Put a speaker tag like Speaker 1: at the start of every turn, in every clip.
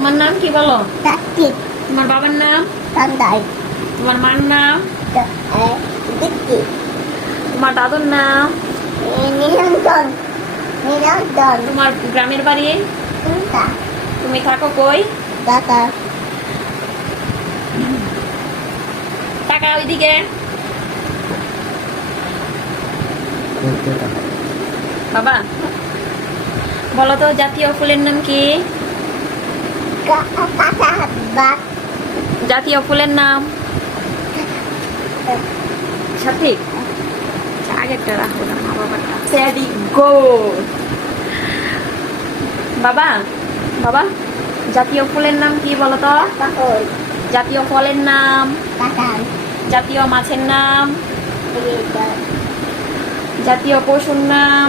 Speaker 1: তোমার নাম কি বলো? তোমার বাবার নাম? তোমার মার নাম? তোমার দাদুর নাম. তোমার গ্রামের বাড়ি? তুমি থাকো কই? টাকা ওইদিকে। বাবা বলো তো জাতীয় ফুলের নাম কি? জাতীয় ফুলের নাম? সঠিক। আচ্ছা, আগেরটা রাখো না বাবাটা ভেরি বাবা বাবা জাতীয় ফুলের নাম কি বলো তো? জাতীয় ফলের নাম? জাতীয় মাছের নাম? জাতীয় পশুর নাম?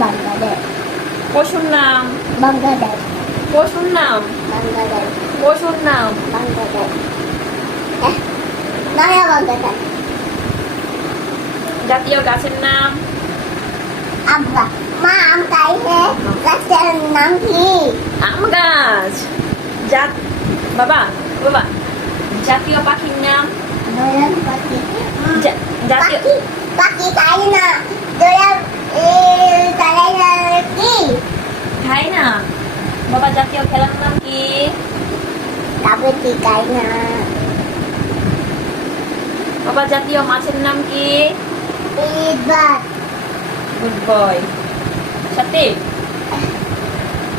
Speaker 2: Bangladesh.
Speaker 1: পশুর নাম?
Speaker 2: Bangladesh.
Speaker 1: পশুর নাম. পশুর নাম.
Speaker 2: Eh.
Speaker 1: জাতীয় গাছের নাম
Speaker 2: am kai he. Kasih nam ki.
Speaker 1: আম গাছ জাত বাবা বাবা জাতীয় পাখির নাম. জাতীয়
Speaker 2: Paki, paki kai na.
Speaker 1: জাতীয় কি
Speaker 2: kai na.
Speaker 1: বাবা জাতীয় মাছের নাম কি. গুড বয় সত্যি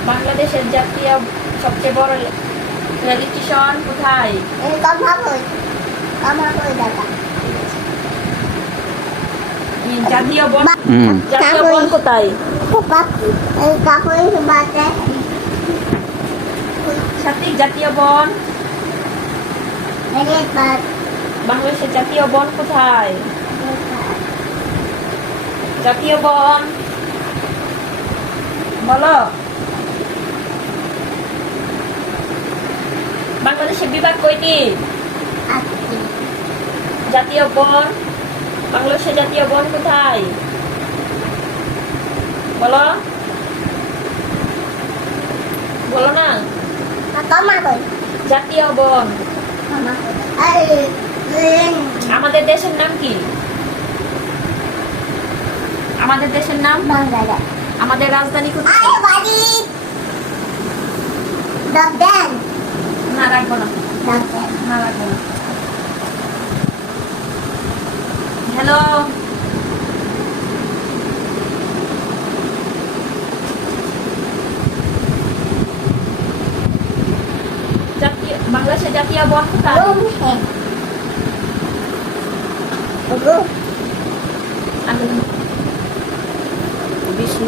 Speaker 1: বাংলাদেশের জাতীয় সবচেয়ে বড় রেল স্টেশন কোথায়? জাতীয় বন জাতীয় বন কোথায়? সত্যি জাতীয় বন। বাংলাদেশের জাতীয় বন কোথায়? জাতীয় বন। বলো। বাংলাদেশের বিভাগ কয়টি জাতীয় বন। বাংলাদেশের জাতীয় বন কোথায়? বলো। বলো না? জাতীয় বন. আমাদের দেশের নাম কি আমাদের দেশের নাম. আমাদের রাজধানী কোথায়. না রাখব না. না রাখব না হ্যালো জাতীয় বাংলাদেশের জাতীয় বন কোথায় বিষ্ণু